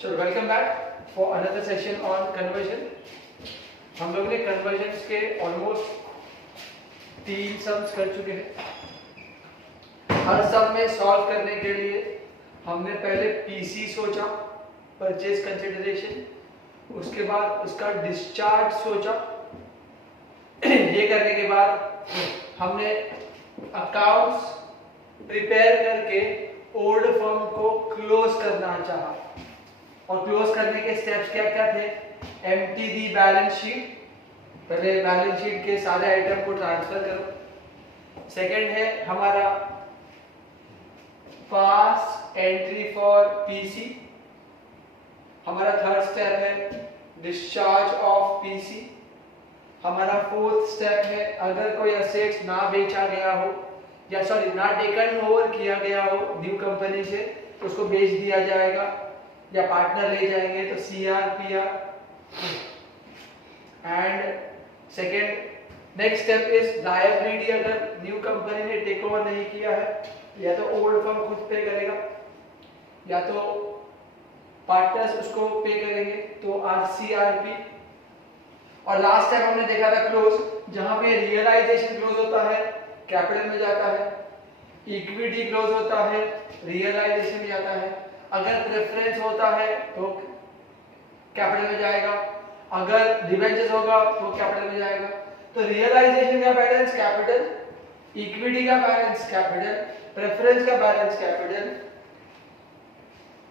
चलो welcome back for another session on conversion. हम लोग ने कन्वर्जन्स के ऑलमोस्ट 3 सम्स कर चुके हैं। हर सम में सॉल्व करने के लिए हमने पहले पीसी सोचा, परचेज कंसिडरेशन, उसके बाद उसका डिस्चार्ज सोचा। ये करने के बाद हमने अकाउंट्स प्रिपेयर करके ओल्ड फर्म को क्लोज करना चाहा। और क्लोज करने के स्टेप्स क्या क्या थे? एम्प्टी दी बैलेंस शीट, पहले बैलेंस शीट के सारे आइटम को ट्रांसफर करो। सेकंड है हमारा पास एंट्री फॉर पीसी। हमारा थर्ड स्टेप है डिस्चार्ज ऑफ पीसी। हमारा फोर्थ स्टेप है अगर कोई असेट्स ना बेचा गया हो या ना टेकन ओवर किया गया हो न्यू कंपनी से, तो उसको बेच दिया जाएगा या पार्टनर ले जाएंगे तो CRPR. And second next step is liability. अगर न्यू कंपनी ने टेक ओवर नहीं किया है, या तो ओल्ड फर्म खुद पे करेगा या तो पार्टनर्स उसको पे करेंगे, तो आरसीआरपी। और लास्ट स्टेप हमने देखा था क्लोज, जहां पे रियलाइजेशन क्लोज होता है कैपिटल में जाता है, इक्विटी क्लोज होता है रियलाइजेशन में जाता है, अगर प्रेफरेंस होता है तो कैपिटल में जाएगा, अगर डिवेंचर्स होगा तो कैपिटल में जाएगा। तो रियलाइजेशन का बैलेंस कैपिटल, इक्विटी का बैलेंस कैपिटल, प्रेफरेंस का बैलेंस कैपिटल,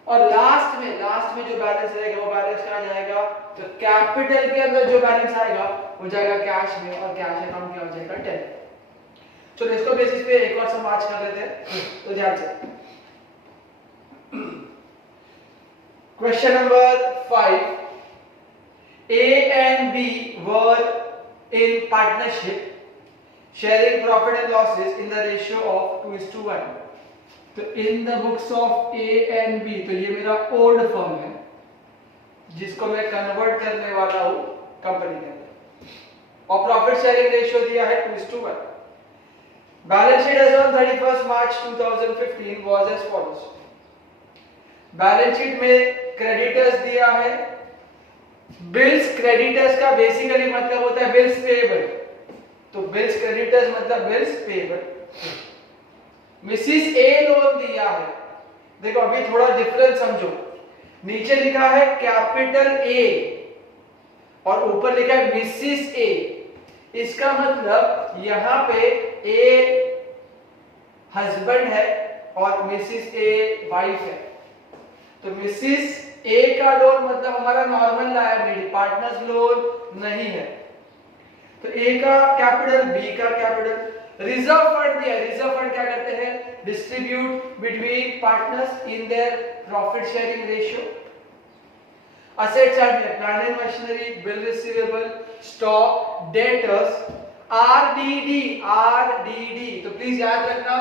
और लास्ट में जो बैलेंस रहेगा वो बैलेंस कहाँ जाएगा? तो कैपिटल के अंदर जो बैलेंस आएगा वो जाएगा कैश में, और कैश अकाउंट क्या हो जाएगा? टेन। चलो इसको बेसिस पे एक और सम आज कर लेते हैं, तो ध्यान से। Question number 5. A and B were in partnership, sharing profit and losses in the ratio of 2:1. तो in the books of A and B, तो ये मेरा old firm है जिसको मैं कन्वर्ट करने वाला हूँ कंपनी के अंदर, और प्रॉफिट शेयरिंग रेशियो दिया है 2:1। Balance sheet as on 31st March 2015 was as follows. Balance sheet में क्रेडिटर्स दिया है, बिल्स क्रेडिटर्स का बेसिकली मतलब होता है बिल्स पेएबल, तो बिल्स क्रेडिटर्स मतलब bills payable. Mrs A loan दिया है। देखो अभी थोड़ा डिफरेंस समझो, नीचे लिखा है कैपिटल ए और ऊपर लिखा है मिसिस ए। इसका मतलब यहां पे ए हस्बैंड है और मिसिस ए वाइफ है। तो मिसिस ए का लोन मतलब हमारा नॉर्मल लायबिलिटी, पार्टनर्स लोन नहीं है। तो ए का कैपिटल, बी का कैपिटल। रिजर्व फंड दिया, रिजर्व फंड क्या करते हैं? Distribute between partners in their profit sharing ratio. Assets side में plant and machinery, bill receivable, stock, debtors, RDD. तो प्लीज याद रखना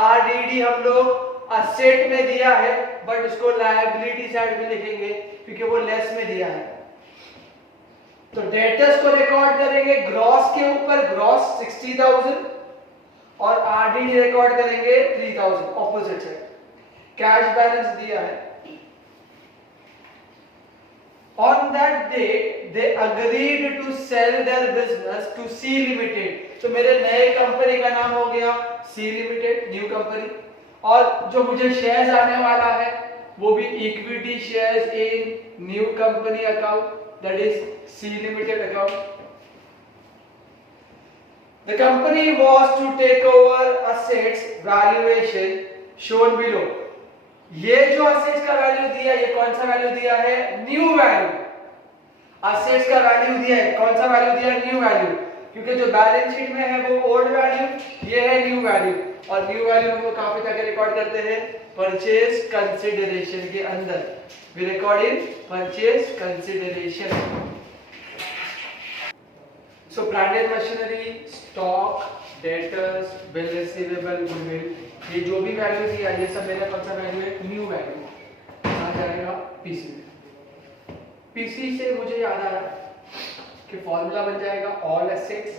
आरडीडी हम लोग असेट में दिया है बट उसको लायबिलिटी साइड में लिखेंगे क्योंकि वो लेस में दिया है। तो डेटर्स को रिकॉर्ड करेंगे ग्रॉस के ऊपर, ग्रॉस 60,000, और आरडीडी रिकॉर्ड करेंगे 3,000 ऑपोजिट साइड। कैश बैलेंस दिया है। On that date they agreed to sell their business to C Limited. तो मेरे नए कंपनी का नाम हो गया C Limited, न्यू कंपनी। और जो मुझे शेयर्स आने वाला है वो भी equity shares in new company account, that is C Limited account. The company was to take over assets valuation shown below. ये जो असेट्स का वैल्यू दिया, ये कौन सा वैल्यू दिया है? New value. असेट्स का वैल्यू दिया है, कौन सा वैल्यू दिया है? न्यू वैल्यू, क्योंकि जो बैलेंस शीट में है वो ओल्ड वैल्यू, ये है न्यू वैल्यू। और न्यू वैल्यू हम लोग कहां पे जाके रिकॉर्ड करते हैं? परचेज कंसीडरेशन के अंदर। We record in purchase consideration. So plant and machinery, stock, debtors, bill receivable, goodwill, ये जो भी वैल्यू दिया ये सब मेरा कौन सा वैल्यू है? New value. आ जाएगा पीसी में। पीसी से मुझे याद आ रहा कि फॉर्मूला बन जाएगा all assets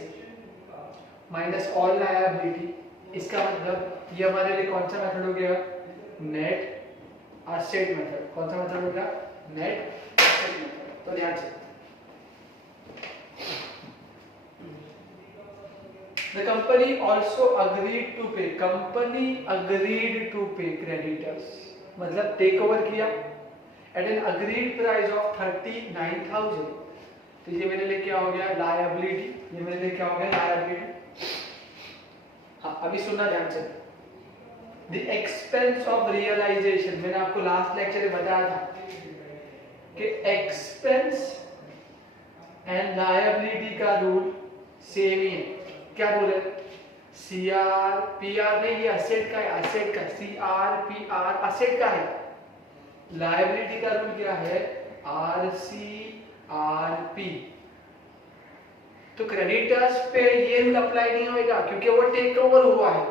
minus all liability. इसका मतलब ये हमारे लिए कौन सा मेथड हो गया? Net asset method. कौन सा मेथड हो गया? Net asset method. तो ध्यान से the company also agreed to pay, company agreed to pay creditors, मतलब टेक ओवर किया at an agreed price of 39,000। तो ये मेरे लिए क्या हो गया? लायबिलिटी। ये मेरे लिए क्या हो गया? लायबिलिटी। हाँ, अभी सुनना ध्यान से। The expense of realization, मैंने आपको लास्ट लेक्चर में बताया था कि एक्सपेंस एंड लायबिलिटी का रूल सेम ही है। क्या रूल है? सीआर पीआर नहीं, ये असेट का है, असेट का सीआर पीआर असेट का है। लायबिलिटी का रूल क्या है? आरसीआरपी। तो क्रेडिटर्स पे ये रूल अप्लाई नहीं होगा क्योंकि वो टेक ओवर हुआ है,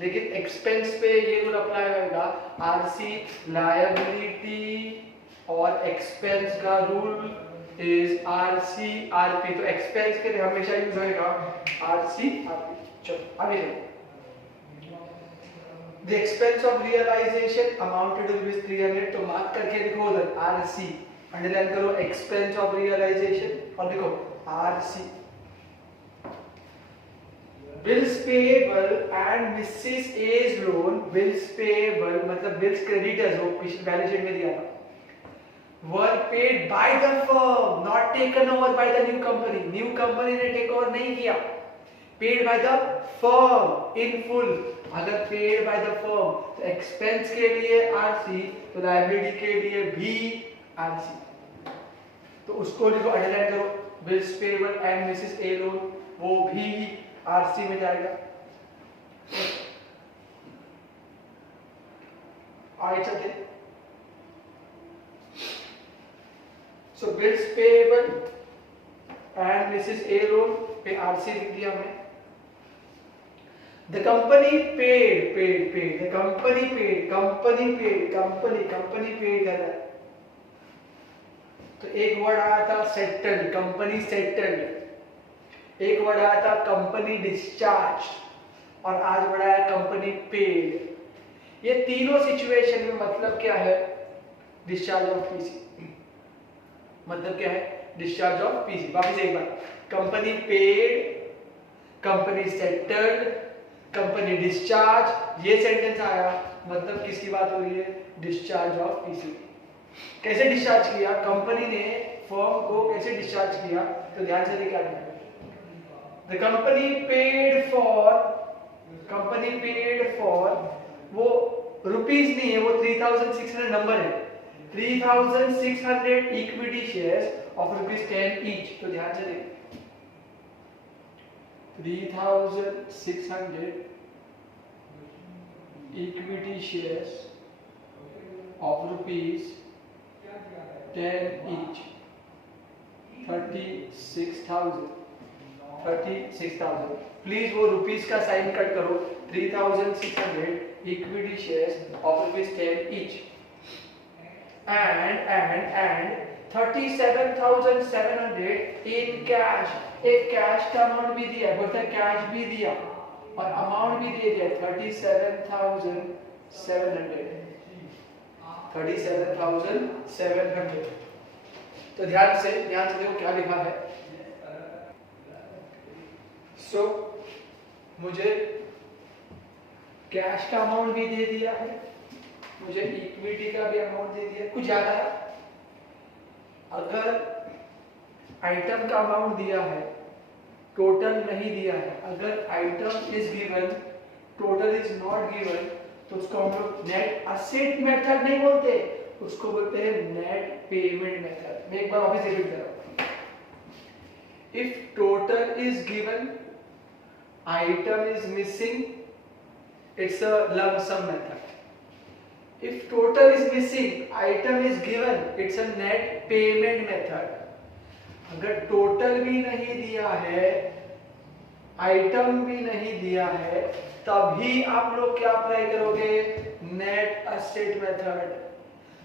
लेकिन एक्सपेंस पे ये रूल अप्लाई होगा। आरसी लायबिलिटी और एक्सपेंस का रूल इज आरसीआरपी। तो एक्सपेंस के लिए हमेशा यूज होगा आरसीआरपी। चलो आगे चलो। The expense of realization amounted to rupees 300। तो मार्क करके लिखो उधर आरसी, अंडरलाइन करो एक्सपेंस ऑफ रियलाइजेशन और लिखो RC. Bills payable and Mrs as loan, bills payable मतलब बिल्स क्रेडिटर्स, वो पिछले बैलेंस शीट में दिया था, were paid by the firm, not taken over by the new company। New company ने टेक ओवर नहीं किया। paid by the firm in full। अगर paid by the firm तो एक्सपेंस के लिए आरसी, तो लायबिलिटी के लिए भी आरसी। तो उसको लिखो, अंडरलाइन करो, bills payable and Mrs A loan, वो भी आरसी में जाएगा। आगे चलते। So bills payable and Mrs. A loan पे आरसी लिख दिया हमने। The company paid, the company paid, company paid कर रहा है। तो एक वर्ड आया था सेटल्ड, कंपनी सेटल्ड। एक वर्ड आया था कंपनी डिस्चार्ज, और आज वर्ड आया कंपनी पेड। ये तीनों सिचुएशन में मतलब क्या है? Discharge of PC. मतलब क्या है? Discharge of PC. वापस एक बार, company paid, company settled, company discharge, ये सेंटेंस आया मतलब किसकी बात हो रही है? Discharge of PC. कैसे डिस्चार्ज किया? कंपनी ने फर्म को कैसे डिस्चार्ज किया? तो ध्यान से देखिए। द कंपनी पेड फॉर, वो रुपीस नहीं है, वो 3600 नंबर है, 3600 इक्विटी शेयर्स ऑफ ₹10 ईच। तो ध्यान से देखिए, 3600 equity shares of ₹10 each, 36,000। Please वो रुपीस का साइन कट करो। 3600 equity shares of ₹10 each and 37,700 in cash। एक कैश का अमाउंट भी दिया, बोलता है कैश भी दिया और अमाउंट भी दे दिया 37,700। तो ध्यान से देखो क्या लिखा है। सो मुझे कैश का अमाउंट भी दे दिया है, मुझे इक्विटी का भी अमाउंट दे दिया, कुछ ज्यादा है। अगर आइटम का अमाउंट दिया है, टोटल नहीं दिया है, अगर item is given, total is not given, तो उसको हम लोग नेट असेट मेथड नहीं बोलते, उसको बोलते हैं नेट पेमेंट मेथड। मैं एक बार वापस रिपीट कर रहा हूं। If total is given, item is missing, it's a lump sum method. If total is missing, item is given, it's a net payment method. अगर टोटल भी नहीं दिया है, आइटम भी नहीं दिया है, तभी आप लोग क्या अप्लाई करोगे? Net asset method.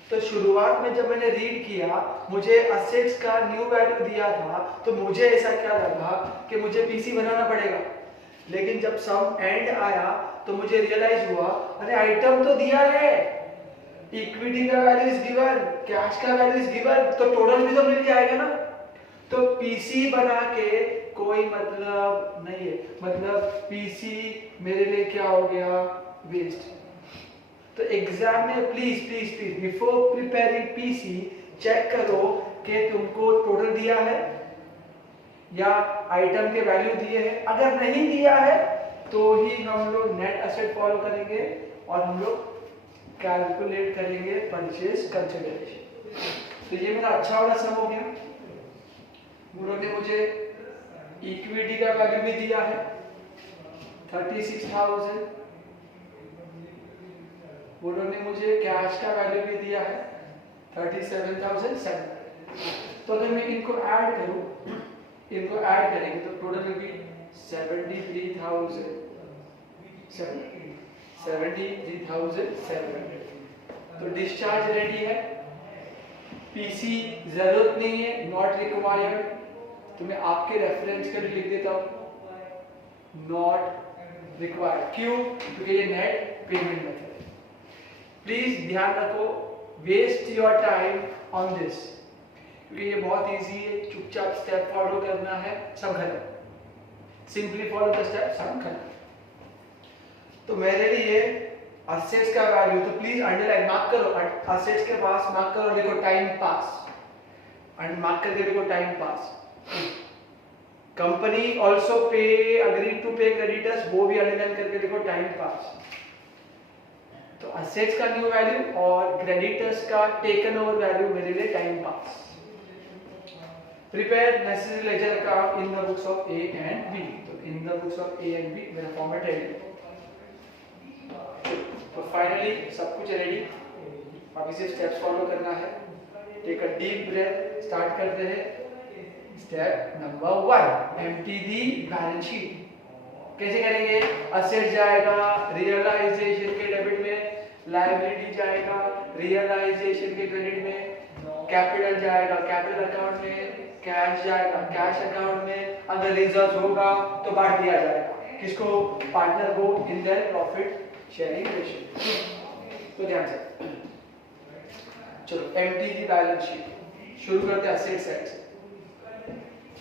तो शुरुआत में जब मैंने रीड किया, मुझे असेट्स का न्यू वैल्यू दिया था, तो मुझे ऐसा क्या लगा कि मुझे पीसी बनाना पड़ेगा। लेकिन जब सम एंड आया तो मुझे रियलाइज हुआ, अरे आइटम तो दिया है, इक्विटी का वैल्यू इज गिवन, कैश का वैल्यू इज गिवन, तो टोटल भी तो मिल जाएगा ना। तो पीसी बना के कोई मतलब नहीं है, मतलब पीसी मेरे लिए क्या हो गया, वेस्ट। तो एग्जाम में please please please before preparing PC check करो कि तुमको टोटल दिया है या आइटम के वैल्यू दिए हैं। अगर नहीं दिया है तो ही हम लोग नेट एसेट फॉलो करेंगे और हम लोग कैलकुलेट करेंगे परचेज कंसिडरेशन। तो ये मेरा अच्छा वाला सम हो गया। उन्होंने मुझे इक्विटी का वैल्यू भी दिया है 36,000, उन्होंने मुझे कैश का वैल्यू भी दिया है 37,700। तो अगर मैं इनको ऐड करूं, इनको ऐड करेंगे तो टोटल विल बी 73,700। तो डिस्चार्ज रेडी है, पीसी जरूरत नहीं है, नॉट रिक्वायर्ड। तो मैं आपके रेफरेंस के लिए लिख देता हूं नॉट रिक्वायर्ड। क्यों? क्योंकि ये नेट पेमेंट मेथड है। प्लीज ध्यान रखो, waste your time on this, क्योंकि ये बहुत इजी है। चुपचाप स्टेप फॉलो करना है, सब खत्म। सिंपली फॉलो द स्टेप, सब खत्म। तो मेरे लिए असेट्स का वैल्यू, तो प्लीज अंडरलाइन मार्क करो, असेट्स के पास मार्क करो, लिखो टाइम पास, एंड मार्क करके लिखो time pass. Company also pay agree to pay creditors, वो भी अंडरलाइन करके लिखो टाइम पास। तो असेट्स का न्यू वैल्यू और क्रेडिटर्स का टेकन ओवर वैल्यू मेरे लिए time pass. Prepare necessary ledger account in the books of A and B. तो in the books of A and B मेरा फॉर्मेट रेडी। तो फाइनली सब कुछ रेडी, अभी सिर्फ स्टेप्स फॉलो करना है। Take a deep breath, start करते हैं। Step number 1, empty the balance sheet. कैसे करेंगे? असेट जाएगा रियलाइजेशन के डेबिट में, लायबिलिटी जाएगा रियलाइजेशन के क्रेडिट में, कैपिटल जाएगा कैपिटल अकाउंट में, कैश जाएगा कैश अकाउंट में। अगर रिजर्व होगा तो बांट दिया जाएगा किसको? पार्टनर को इन देयर प्रॉफिट शेयरिंग रेशियो। तो ध्यान से चलो, एम्प्टी दी बैलेंस शीट शुरू करते हैं असेट साइड से।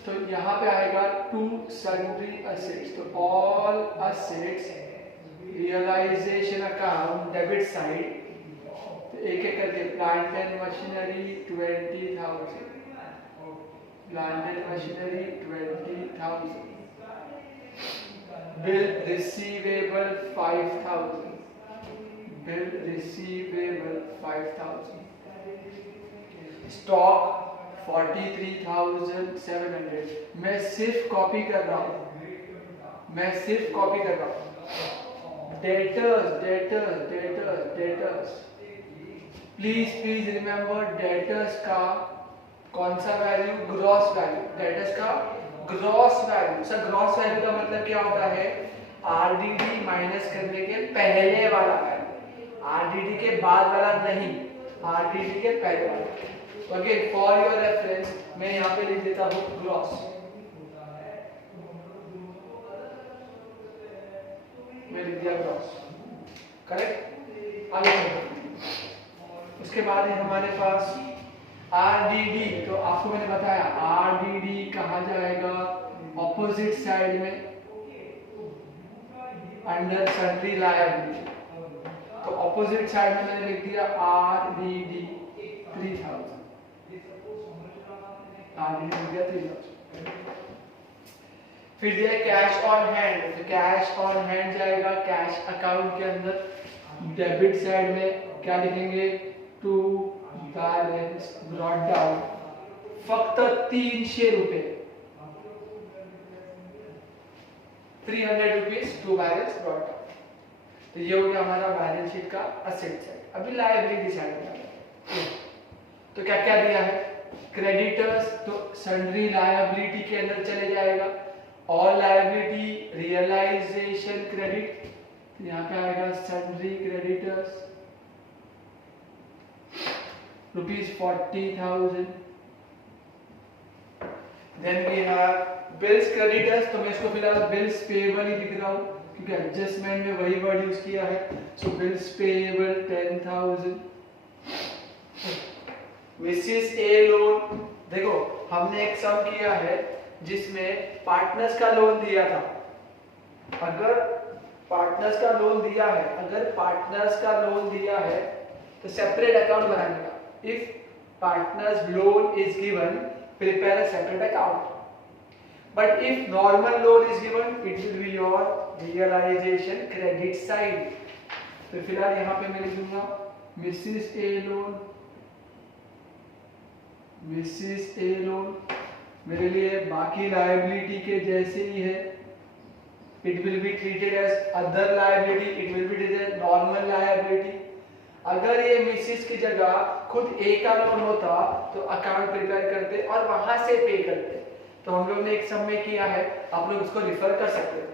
तो यहाँ पे आएगा टू सन्ड्री असेट्स, तो all assets realisation account debit side. तो एक एक करके plant and machinery 20,000, plant and machinery 20,000, bill receivable 5,000, bill receivable 5,000, stock 43,700। मैं सिर्फ कॉपी कर रहा हूं, मैं सिर्फ कॉपी कर रहा हूं। Debtors debtors debtors debtors, please please remember, debtors का कौन सा वैल्यू? Gross value. डेटर्स का gross value. Sir gross value का मतलब क्या होता है? आरडीडी माइनस करने के पहले वाला वैल्यू, आरडीडी के बाद वाला नहीं, आरडीडी के पहले वाला। ओके, फॉर योर रेफरेंस मैं यहाँ पे लिख देता हूँ ग्रॉस। मैं लिख दिया ग्रॉस, करेक्ट। आगे उसके बाद है हमारे पास आरडीडी। तो आपको मैंने बताया आरडीडी कहाँ जाएगा? ऑपोजिट साइड में अंडर सन्ड्री लायबिलिटी। तो ऑपोजिट साइड में मैंने लिख दिया आरडीडी 3,000, आरडीडी लिख दिया 3,000। फिर दिया कैश ऑन हैंड। तो कैश ऑन हैंड जाएगा कैश अकाउंट के अंदर, डेबिट साइड में क्या लिखेंगे? टू बैलेंस ब्रॉट डाउन, फक्त 300 रुपए, 300 rupees to balance brought down. तो ये हो गया हमारा बैलेंस शीट का असेट साइड। अभी लायबिलिटी साइड में तो क्या क्या दिया है? क्रेडिटर्स, तो सन्ड्री लायबिलिटी के अंदर चले जाएगा। ऑल लायबिलिटी रियलाइजेशन क्रेडिट, यहाँ पे आएगा sundry creditors ₹40,000। Then we have bills creditors. तो मैं इसको फिलहाल बिल्स पेएबल ही लिख रहा हूँ क्योंकि एडजस्टमेंट में वही वर्ड यूज किया है। सो bills payable 10,000। Mrs A loan, देखो हमने एक सम किया है जिसमें पार्टनर्स का लोन दिया था। अगर पार्टनर्स का लोन दिया है, अगर पार्टनर्स का लोन दिया है तो सेपरेट अकाउंट बनाने का। If partners loan is given, prepare a separate account. But if normal loan is given, it will be your realisation credit side. तो फिलहाल यहाँ पे मैं लिखूंगा Mrs A loan, Mrs A loan मेरे लिए बाकी लायबिलिटी के जैसे ही है। It will be treated as other liability, it will be treated as normal liability. अगर ये मिसिस की जगह खुद ए का लोन होता तो अकाउंट प्रिपेयर करते और वहां से पे करते। तो हम लोग ने एक सम में किया है, आप लोग उसको रिफर कर सकते हो।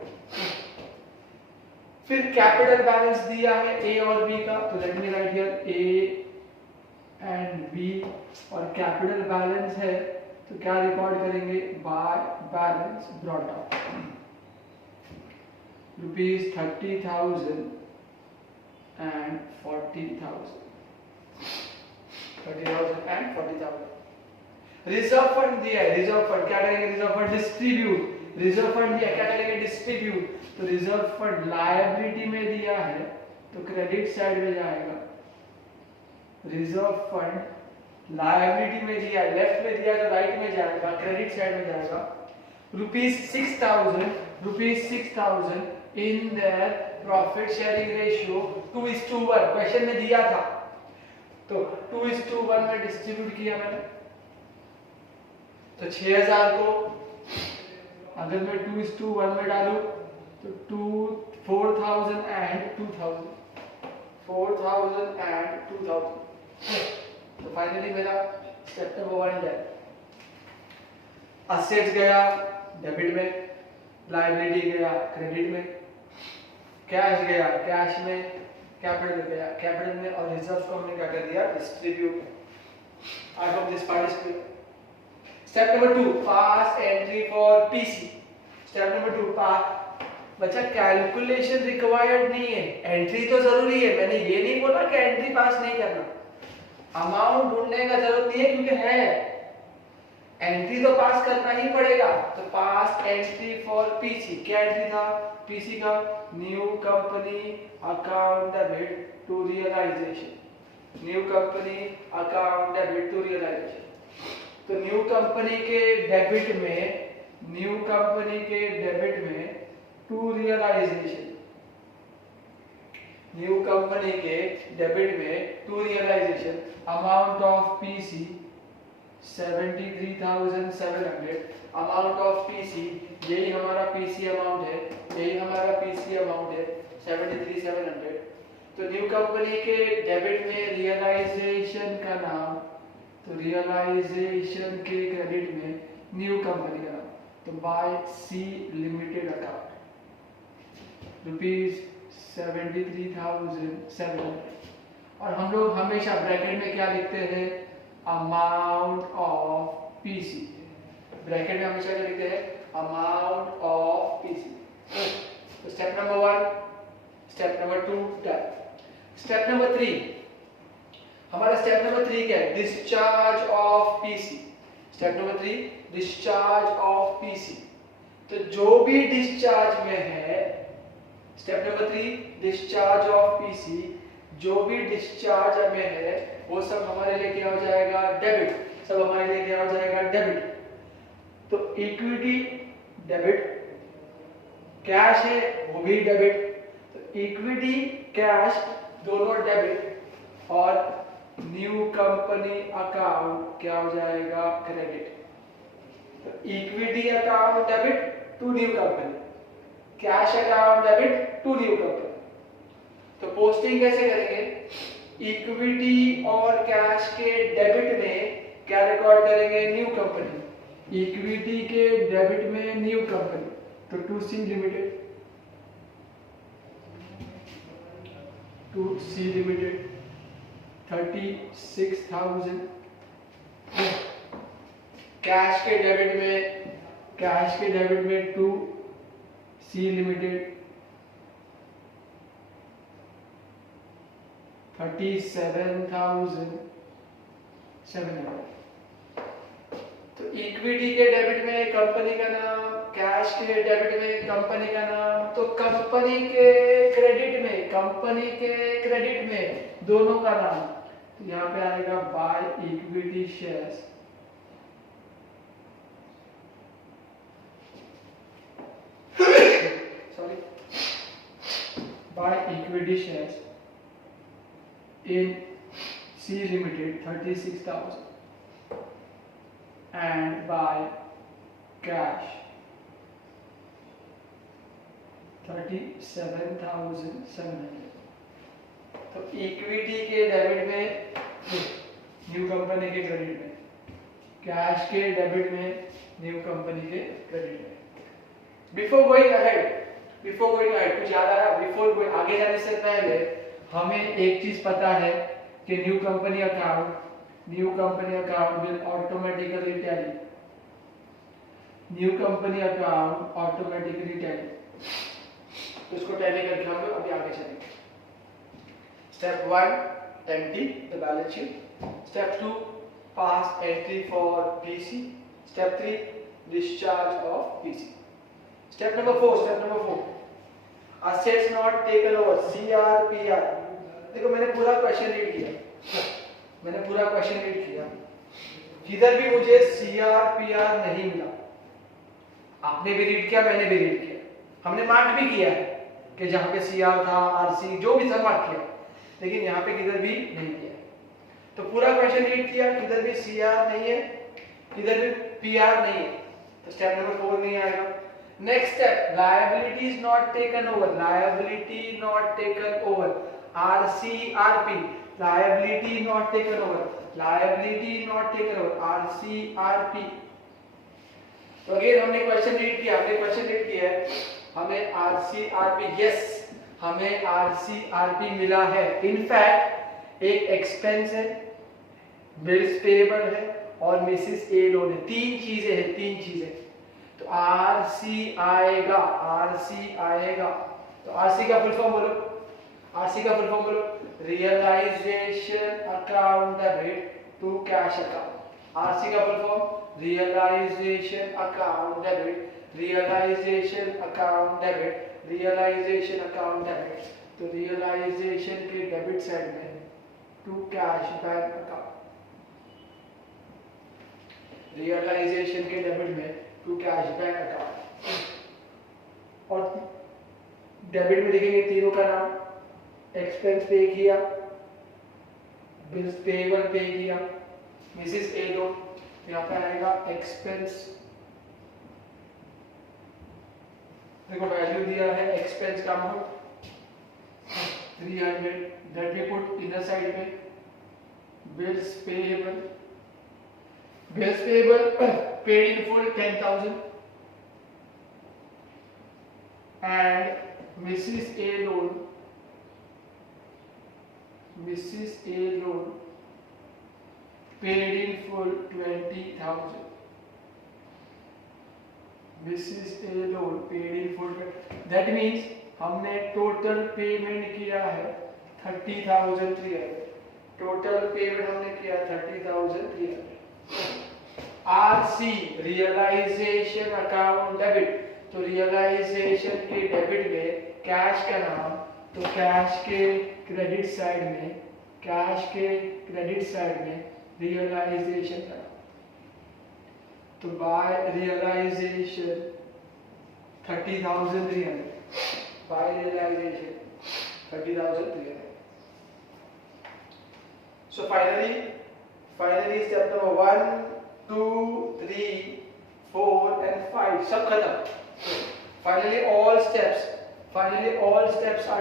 फिर कैपिटल बैलेंस दिया है ए और बी का, तो let me write here A and B, और कैपिटल बैलेंस है तो क्या रिकॉर्ड करेंगे, by balance brought down rupees 30,000 and 40,000, 30,000 and 40,000। Reserve fund दिया है, रिजर्व फंड क्या करेंगे, reserve fund distribute, reserve fund दिया क्या करेंगे, डिस्ट्रीब्यूट। तो रिजर्व फंड लायबिलिटी में दिया है तो क्रेडिट साइड में जाएगा। रिजर्व फंड लायबिलिटी में दिया, लेफ्ट में दिया तो राइट में जाएगा, क्रेडिट साइड में जाएगा। Rupees 6,000 in their profit sharing ratio 2:1, question में दिया था तो 2:1 में डिस्ट्रीब्यूट किया मैंने। तो 6,000 को अगर मैं 2:1 में डालूं तो 4,000 and 2,000, 4,000 and 2,000। तो फाइनली मेरा स्टेप नंबर 1 है। असेट्स गया डेबिट में, लायबिलिटी गया क्रेडिट में, कैश गया कैश में, कैपिटल गया कैपिटल में, और रिजर्व को हमने क्या कर दिया, distribute. I hope this part is clear. Step number 2, pass entry for PC. Step number 2, पास। बच्चा कैलकुलेशन रिक्वायर्ड नहीं है, एंट्री तो जरूरी है। मैंने ये नहीं बोला कि एंट्री पास नहीं करना, अमाउंट ढूंढने का जरूरत नहीं है क्योंकि है, एंट्री तो पास करना ही पड़ेगा। तो पास एंट्री फॉर पीसी, क्या एंट्री था पीसी का, new company account debit to realisation, new company account debit to realisation. तो न्यू कंपनी के डेबिट में, न्यू कंपनी के डेबिट में टू रियलाइजेशन, न्यू कंपनी के डेबिट में to realisation, amount of PC 73,700, amount of PC, यही हमारा PC amount है, यही हमारा पीसी अमाउंट है 73,700। तो न्यू कंपनी के डेबिट में रियलाइजेशन का नाम, तो रियलाइजेशन के क्रेडिट में न्यू कंपनी का नाम, तो by C limited account rupees 73,700। और हम लोग हमेशा ब्रैकेट में क्या लिखते हैं, अमाउंट ऑफ पीसी, ब्रैकेट में हमेशा क्या लिखते हैं, अमाउंट ऑफ पीसी। तो step number 1, step number 2 done. Step number 3, हमारा स्टेप नंबर 3 क्या है, discharge of PC. Step number 3, discharge of PC. तो जो भी डिस्चार्ज में है, step number 3, discharge of PC, जो भी डिस्चार्ज में है वो सब हमारे लिए क्या हो जाएगा, डेबिट, सब हमारे लिए क्या हो जाएगा, डेबिट। तो इक्विटी डेबिट, कैश है वो भी डेबिट, तो इक्विटी कैश दोनों डेबिट, और न्यू कंपनी अकाउंट क्या हो जाएगा, क्रेडिट। तो equity account debit to new company, cash account debit to new company. तो पोस्टिंग कैसे करेंगे, इक्विटी और कैश के डेबिट में क्या रिकॉर्ड करेंगे, न्यू कंपनी, इक्विटी के डेबिट में न्यू कंपनी, तो to C limited, to C limited 36,000। Cash के डेबिट में, कैश के डेबिट में टू सी लिमिटेड 37,700। 700। तो इक्विटी के डेबिट में कंपनी का नाम, कैश के डेबिट में कंपनी का नाम, तो कंपनी के क्रेडिट में दोनों का नाम। तो यहाँ पे आएगा by equity shares. Sorry, by equity shares in C Limited 36,000 and buy cash 37,700। तो इक्विटी के डेबिट में न्यू कंपनी के क्रेडिट में, कैश के डेबिट में न्यू कंपनी के क्रेडिट में। बिफोर गोइंग अहेड कुछ याद आया? बिफोर गोइंग, आगे जाने से पहले हमें एक चीज पता है कि new company account will automatically tally, तो इसको टैली करके हम लोग अभी आगे चलेंगे। Step 1 empty the balance sheet, step 2 pass entry for PC, step 3 discharge of PC, step number 4 assets not taken over, CRPR। देखो मैंने पूरा क्वेश्चन रीड किया, किधर भी मुझे CRPR नहीं मिला। आपने भी रीड किया, मैंने भी रीड किया, हमने मार्क भी किया है कि जहां पे CR था, RC जो भी था मार्क किया, लेकिन यहाँ पे किधर भी नहीं किया। तो पूरा क्वेश्चन रीड किया, किधर भी CR नहीं है, किधर भी PR नहीं है, तो स्टेप नंबर 4 नहीं आएगा। Next step, liabilities not taken over, RCRP, liability not taken over, RCRP। तो अगेन हमने क्वेश्चन रीड किया है, हमें RCRP, यस हमें RCRP मिला है। इनफैक्ट एक एक्सपेंस है, बिल्स पेएबल है और मिसेस ए लोन है, तीन चीजें। तो RC आएगा। तो RC का फुल फॉर्म बोलो, realisation account debit to cash account. RC का full form realisation account debit, तो रियलाइजेशन के डेबिट साइड में to cash bank account, realisation के डेबिट में टू कैश बैंक अकाउंट। और डेबिट में देखेंगे तीनों का नाम, एक्सपेंस पे किया, बिल्स पेएबल पे किया, मिसेस ए लोन, यहाँ पे आएगा एक्सपेंस। देखो वैल्यू दिया है एक्सपेंस का amount 300, that we put inner side पे। Bills payable paid in full 10,000 and Mrs A loan paid in full 20,000। Mrs. A loan paid in full, that means हमने total payment किया है 30,300, total payment हमने किया 30,300। RC realisation account debit, तो realisation के debit में cash का नाम, तो कैश के क्रेडिट साइड में रियलाइजेशन का, तो by realisation 30,300, by realisation 30,300। So finally step number 1, 2, 3, 4 and 5 सब खत्म। Finally all steps are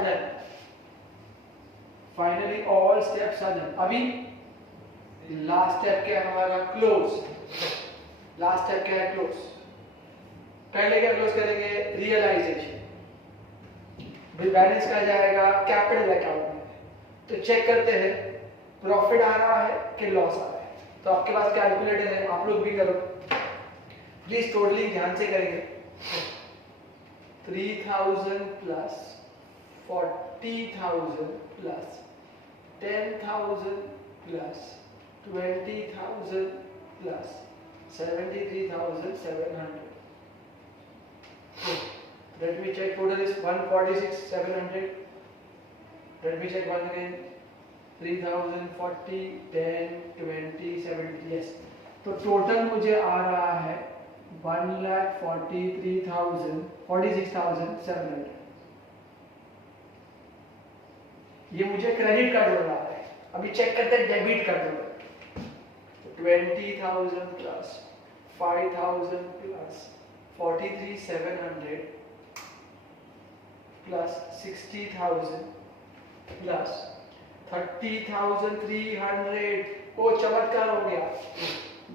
done. अभी लास्ट स्टेप क्या है हमारा? क्लोज। पहले क्या क्लोज करेंगे? रियलाइजेशन। बैलेंस का जाएगा कैपिटल अकाउंट में, तो चेक करते हैं प्रॉफिट आ रहा है कि लॉस आ रहा है। तो आपके पास कैलकुलेटर है, आप लोग भी करो प्लीज, टोटलिंग ध्यान से करेंगे। 3,000 plus 40,000 plus 10,000 plus 20,000 plus 73,700. Let me check. Total is 146,700. Let me check once again. 3,040, 10, 20, 70. Yes. तो टोटल मुझे आ रहा है 1,46,700. ये मुझे क्रेडिट का टोटल आ रहा है. अभी चेक करते हैं डेबिट का total. 20,000 plus 5,000 plus 43,700 plus 60,000 plus 30,300. ओ चमत्कार हो गया.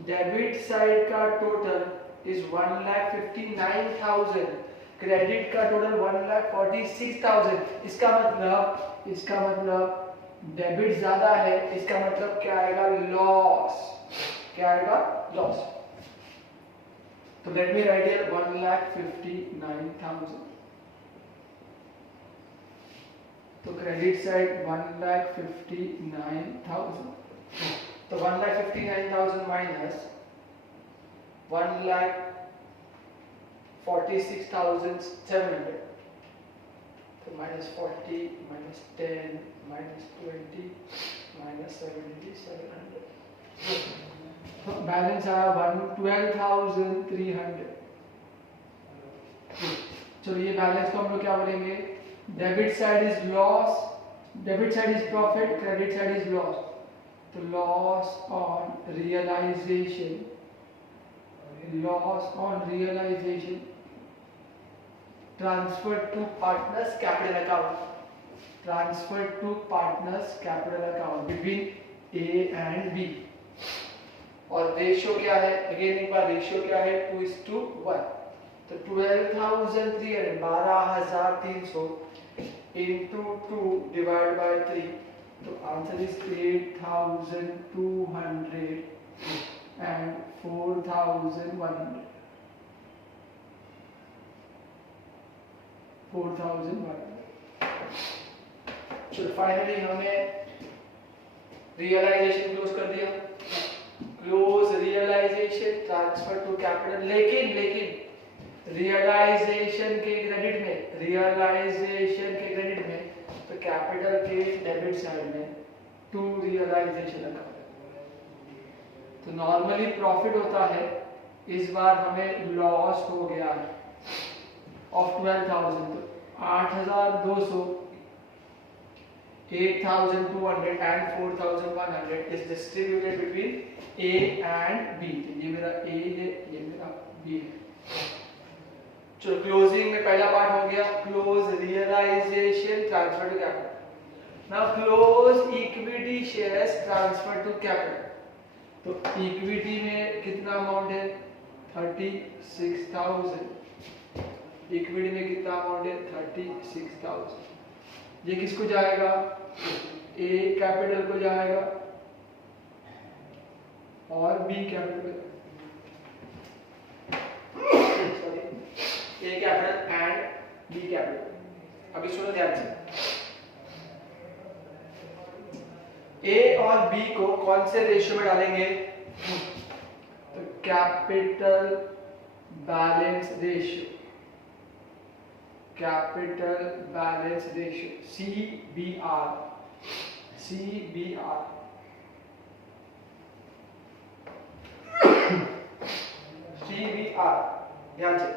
डेबिट साइड का टोटल इज 1,59,000. क्रेडिट का टोटल 1,46,000. इसका मतलब डेबिट ज्यादा है. इसका मतलब क्या आएगा? लॉस. क्या आएगा? लॉस. तो लेट मी राइट हियर 1,59,000. तो क्रेडिट साइड 1,59,000. तो 1,59,000 माइनस 1,46,700. तो -40 -10 -20 -70,700. बैलेंस आया 12,300. चलो ये बैलेंस को हम लोग क्या बोलेंगे? Debit side is loss, debit side is profit, credit side is loss. तो loss on realisation, transfer to partners capital account, between A and B. और रेशियो क्या है? अगेन एक बार रेशियो क्या है? 2:1. तो 12,300 12,300 into 2 divided by 3. तो आंसर इज 8,200 and 4,100. 4,100. चलो फाइनली हमने रियलाइजेशन क्लोज कर दिया. Close realisation, transfer to capital. लेकिन रियलाइजेशन के क्रेडिट में तो कैपिटल के डेबिट साइड में टू रियलाइजेशन लगा. तो नॉर्मली प्रॉफिट होता है. इस बार हमें लॉस हो गया है ऑफ 12,000. तो 8,200, 8,200 and 4,100 is distributed between A and B. ये मेरा A है, ये मेरा B है. चलो क्लोजिंग में पहला पार्ट हो गया. Close realisation, transfer to capital. Now close equity shares transfer to capital. तो इक्विटी में कितना अमाउंट है? 36,000. इक्विटी में कितना अमाउंट है? 36,000. ये किसको जाएगा? ए कैपिटल को जाएगा और B capital. Sorry, A capital and B capital. अभी सुनो ध्यान से. ए और बी को कौन से रेशियो में डालेंगे? तो कैपिटल बैलेंस रेशियो, CBR. ध्यान से.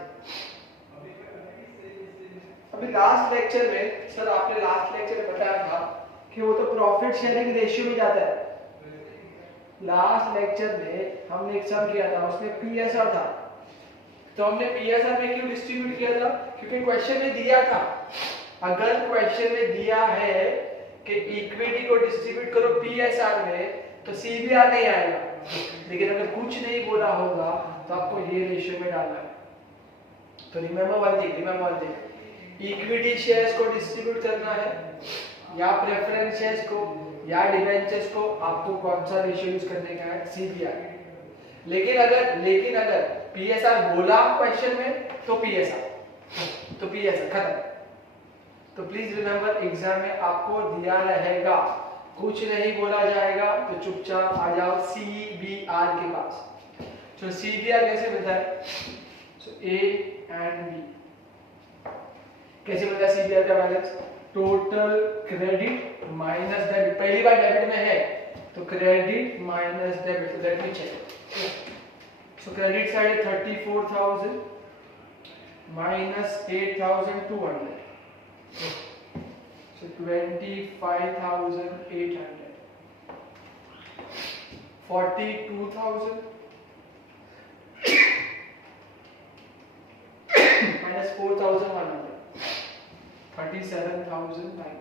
अभी लास्ट लेक्चर में सर आपने लास्ट लेक्चर में बताया था कि वो तो प्रॉफिट शेयरिंग रेशियो में जाता है. लास्ट लेक्चर में हमने एक सम किया था, उसमें पीएसआर था. तो हमने पीएसआर में क्यों डिस्ट्रीब्यूट किया था? क्योंकि क्वेश्चन में दिया था, अगर क्वेश्चन में दिया है कि इक्विटी को डिस्ट्रीब्यूट करो पीएसआर में तो सीबीआर नहीं आएगा. लेकिन अगर कुछ नहीं बोला होगा तो आपको ये रेशियो में डालना है. तो remember one thing, equity shares को डिस्ट्रीब्यूट करना है या प्रेफरेंस शेयर्स को या डिबेंचर्स को, आपको कौन सा रेशियो यूज करने का है? सीबीआर. लेकिन अगर पीएसआर बोला क्वेश्चन में तो पीएसआर खत्म. तो प्लीज रिमेंबर एग्जाम में आपको दिया रहेगा कुछ नहीं बोला जाएगा तो चुपचाप आ जाओ CBR के पास। तो CBR कैसे मिलता है? A and B कैसे मिलता है CBR का balance? Total credit minus debit, पहली बार डेबिट में है तो credit minus debit, let me check. So credit side है 34,000 माइनस 8,200, so 25,800, 42,000 minus 4,100, 37,900।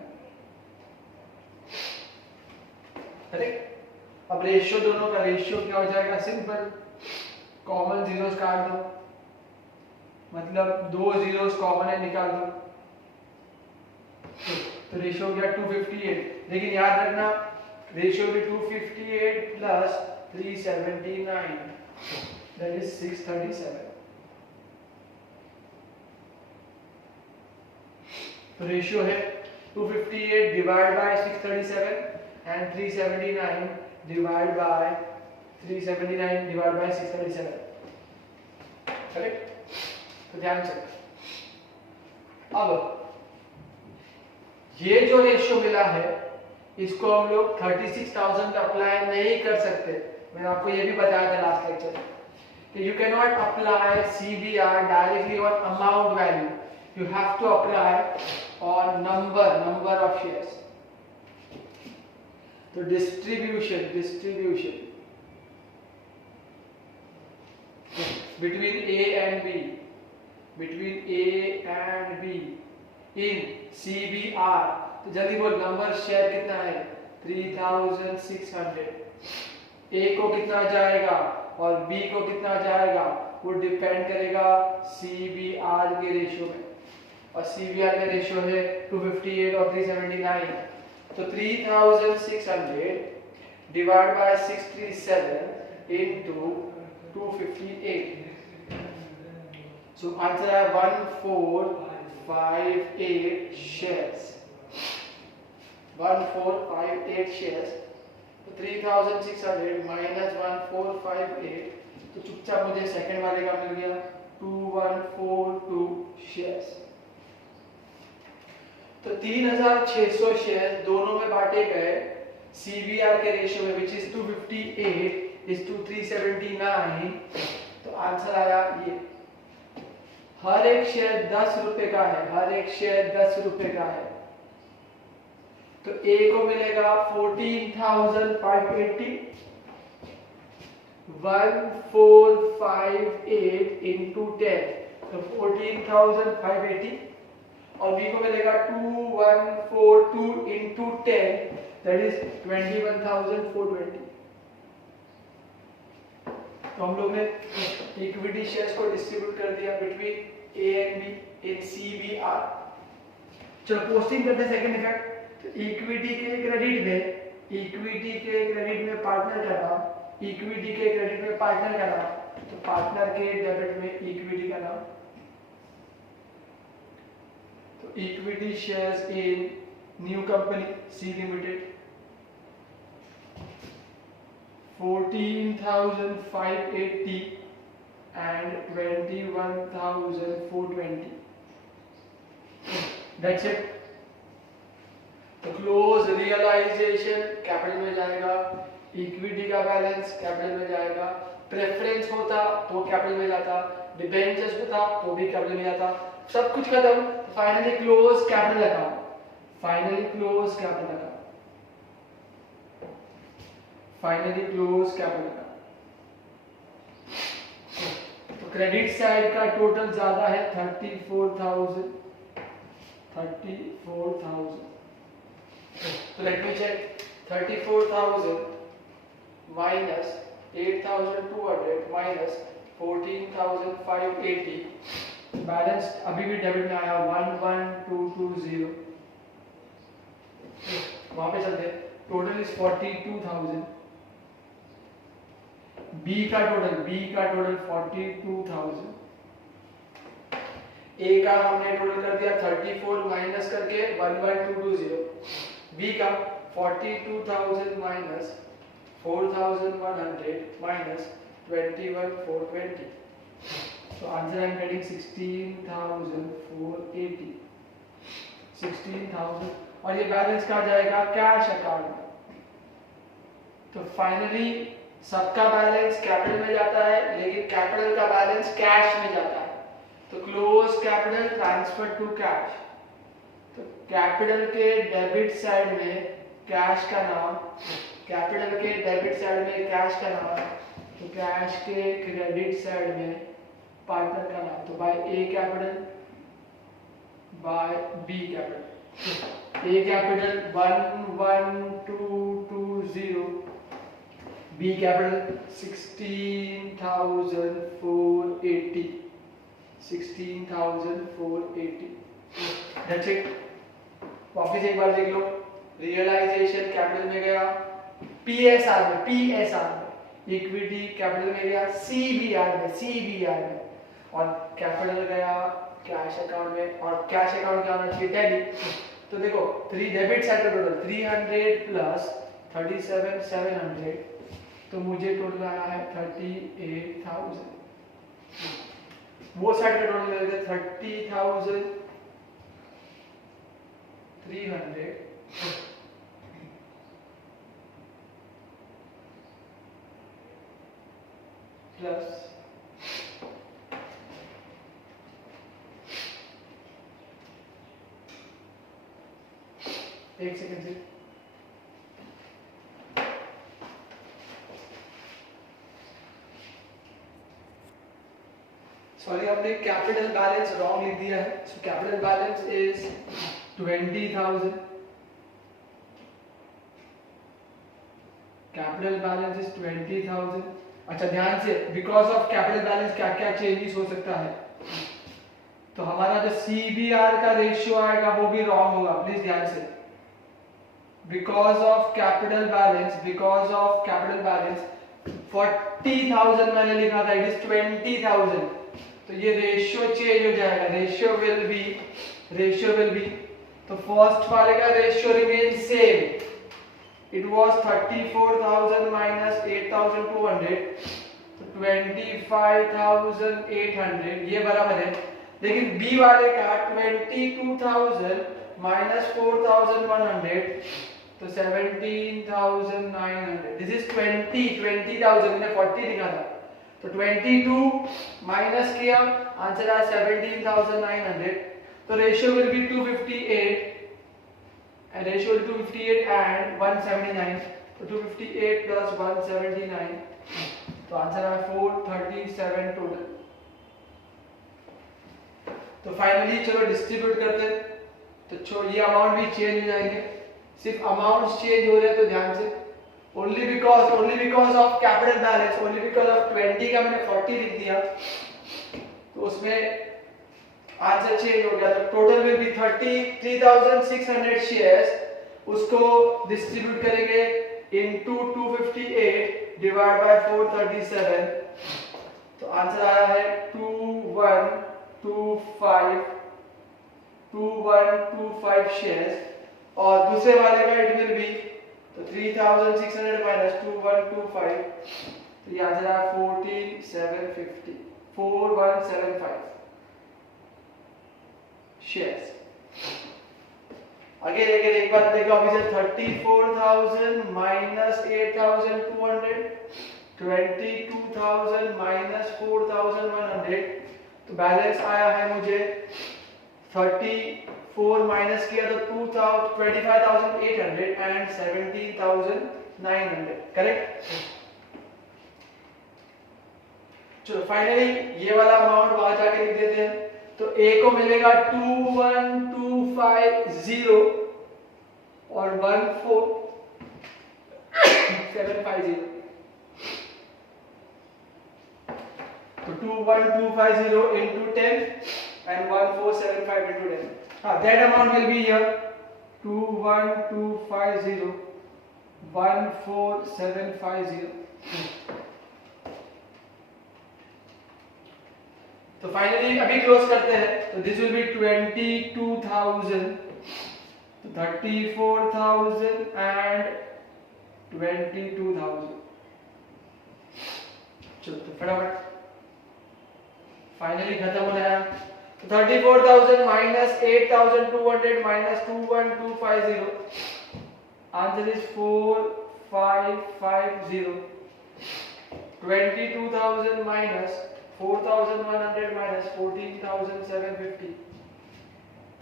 करेक्ट। अब रेशियो, दोनों का रेशियो क्या हो जाएगा? सिंपल, कॉमन जीरोस काट दो, मतलब 2 जीरोस कॉमन है, निकाल दो, तो रेशियो हो गया 258। लेकिन याद रखना रेशियो भी 258 प्लस 379, दैट इज 637। तो रेशियो है 258 divide by 637 and 379 divide by 379 divide by 637। Correct? तो ध्यान से अब ये जो रेशियो मिला है इसको हम लोग 36,000 पे अप्लाई नहीं कर सकते। मैंने आपको ये भी बताया था लास्ट लेक्चर कि you can not apply CBR directly on amount value, you have to apply on number of shares. तो distribution between A and B in CBR, तो जल्दी बोल, नंबर शेयर कितना है? 3,600। A को कितना जाएगा और B को कितना जाएगा वो डिपेंड करेगा CBR के रेशियो में, और CBR का रेशियो है 258 और 379। तो 3,600 divide by 637 into 258, so answer है 1458 shares, 1458 shares। तो 3,600 माइनस 1458, तो चुपचाप मुझे सेकंड वाले का मिल गया 2142 शेयर्स। तो 3,600 शेयर्स दोनों में बांटे गए CBR के रेशियो में, विच इज 258 इज टू 379। तो आंसर आया ये, हर एक शेयर 10 रुपए का है, हर एक शेयर 10 रुपए का है। तो A को मिलेगा 14,580, 1458 इंटू 10, तो 14,580, और B को मिलेगा 2142 इंटू 10, दैट इज 21,420। तो हम लोग ने इक्विटी शेयर्स को डिस्ट्रीब्यूट कर दिया between A and B in CBR। चलो पोस्टिंग करते हैं सेकंड इफेक्ट। तो इक्विटी के क्रेडिट में पार्टनर का नाम, इक्विटी के क्रेडिट में पार्टनर का नाम, तो पार्टनर के डेबिट में इक्विटी का नाम। तो equity shares in new company C limited 14,580 and 21,420, that's it। तो क्लोज रियलाइजेशन कैपिटल में जाएगा, इक्विटी का बैलेंस कैपिटल में जाएगा, प्रेफरेंस होता तो कैपिटल में जाता, डिबेंचर्स होता तो भी कैपिटल में जाता, सब कुछ खत्म, फाइनली क्लोज कैपिटल लगाओ, फाइनली क्लोज कैपिटल लगाओ, फाइनली क्लोज कैपिटल लगाओ। तो क्रेडिट साइड का टोटल ज्यादा है 34,000। तो let me check, 34,000 minus 8,200 minus 14,580, balance अभी भी डेबिट में आया 11,220। वहां पे चलते, टोटल इज 42,000। B का टोटल 42,000। A का हमने टोटल कर दिया 34 माइनस करके 11,220। B का 42,000 minus 4,100 minus 21,420. So answer I am getting 16,480. 16,000 और ये बैलेंस कहाँ जाएगा? कैश अकाउंट में। तो फाइनली सबका बैलेंस कैपिटल में जाता है, लेकिन कैपिटल का बैलेंस कैश में जाता है। तो close capital transfer to cash. तो कैपिटल के डेबिट साइड में कैश का नाम, कैपिटल के डेबिट साइड में कैश का नाम, तो कैश के क्रेडिट साइड में पार्टनर का नाम। तो by A capital by B capital. A capital 11220, B capital 16,480, 16,480। That's it. वापिस एक बार देख लो, रियलाइजेशन कैपिटल में गया, पीएसआर में इक्विटी कैपिटल में गया, सीबीआर में और कैपिटल गया कैश अकाउंट में। और कैश अकाउंट क्या होना चाहिए? टैली। तो देखो 3 डेबिट साइड का टोटल 300 प्लस 37,700, तो मुझे टोटल आया है 38,000। वो साइड का टोटल लेते 30,300 प्लस एक सेकंड से सॉरी, हमने कैपिटल बैलेंस रॉन्ग लिख दिया है। So capital balance is 20,000। Capital balance is 20,000। अच्छा ध्यान से, बिकॉज ऑफ कैपिटल बैलेंस क्या क्या चेंजेस हो सकता है। तो हमारा जो सीबीआर का रेशियो आएगा वो भी रॉन्ग होगा, प्लीज ध्यान से। बिकॉज ऑफ कैपिटल बैलेंस 40,000 मैंने लिखा था, इट इज 20,000। तो ये रेशियो चेंज हो जाएगा, रेशियो विल बी तो फर्स्ट वाले का ratio remain same, it was 34,000 minus 8,200, तो 25,800 ये बराबर है। लेकिन बी वाले का 22,000 माइनस 4,100, तो 17,900। दिस इज 20,000, मैंने 40 लिखा था, तो 22 माइनस किया, आंसर आया 17,900। तो रेशियो विल बी 258 and 179, तो 258 प्लस 179, तो आंसर आया 437 टोटल। तो फाइनली चलो डिस्ट्रीब्यूट करते हैं। तो ये अमाउंट भी चेंज हो जाएंगे, सिर्फ अमाउंट चेंज हो रहे हैं, तो ध्यान से only because of capital balance, only because of 20 का मैंने 40 लिख दिया, तो उसमें आंसर चेंज हो गया। तो टोटल विल बी 33,600 शेयर्स, उसको डिस्ट्रीब्यूट करेंगे इनटू 258 डिवाइड बाय 437, तो आंसर आया है 2125 शेयर्स। और दूसरे वाले का इट विल बी, तो 3,600 माइनस 2125, तो ये आंसर आया 4175 शेयर्स। अगेन एक बार देखो, अभी से 34,000 माइनस 8,200, 22,000 माइनस 4,100, तो बैलेंस आया है मुझे 34 माइनस किया तो 25,800 एंड 17,900, करेक्ट। चलो फाइनली ये वाला अमाउंट वहां जाके लिख देते हैं। तो ए को मिलेगा 21,250 और 14,750, तो 21,250 into 10 and 1475 into 10. That amount will be here 21,250 14,750. तो फाइनली अभी क्लोज करते हैं। तो दिस विल बी 22,000, तो 34,000 and 22,000। चलो तो फटाफट फाइनली खत्म हो रहा है। 34,000 minus 8,200 minus 21250, answer is 4550। 22,000 minus 4,100 minus 14,750,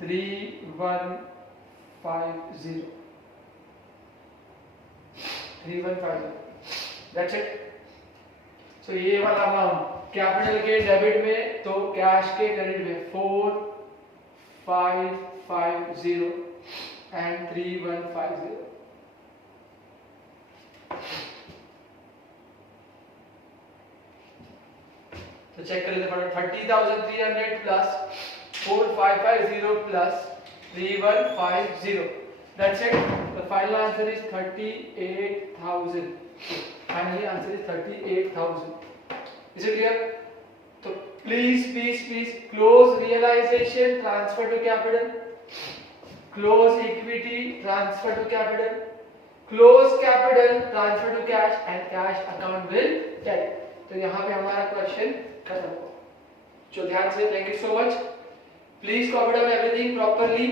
3150। 3150, that's it। सो ये वाला अमाउंट कैपिटल के डेबिट में तो कैश के क्रेडिट में 4550 एंड 3150। तो चेक कर लेते हैं। 30,300 plus 4550 plus 3150, that's it. The final answer is 38,000। Finally answer is 38,000। Is it clear? तो please close realisation transfer to capital, close equity transfer to capital, close capital transfer to cash and cash account will tell. तो यहाँ पे हमारा question खत्म हुआ। जो ध्यान से, thank you so much. Please copy down everything properly.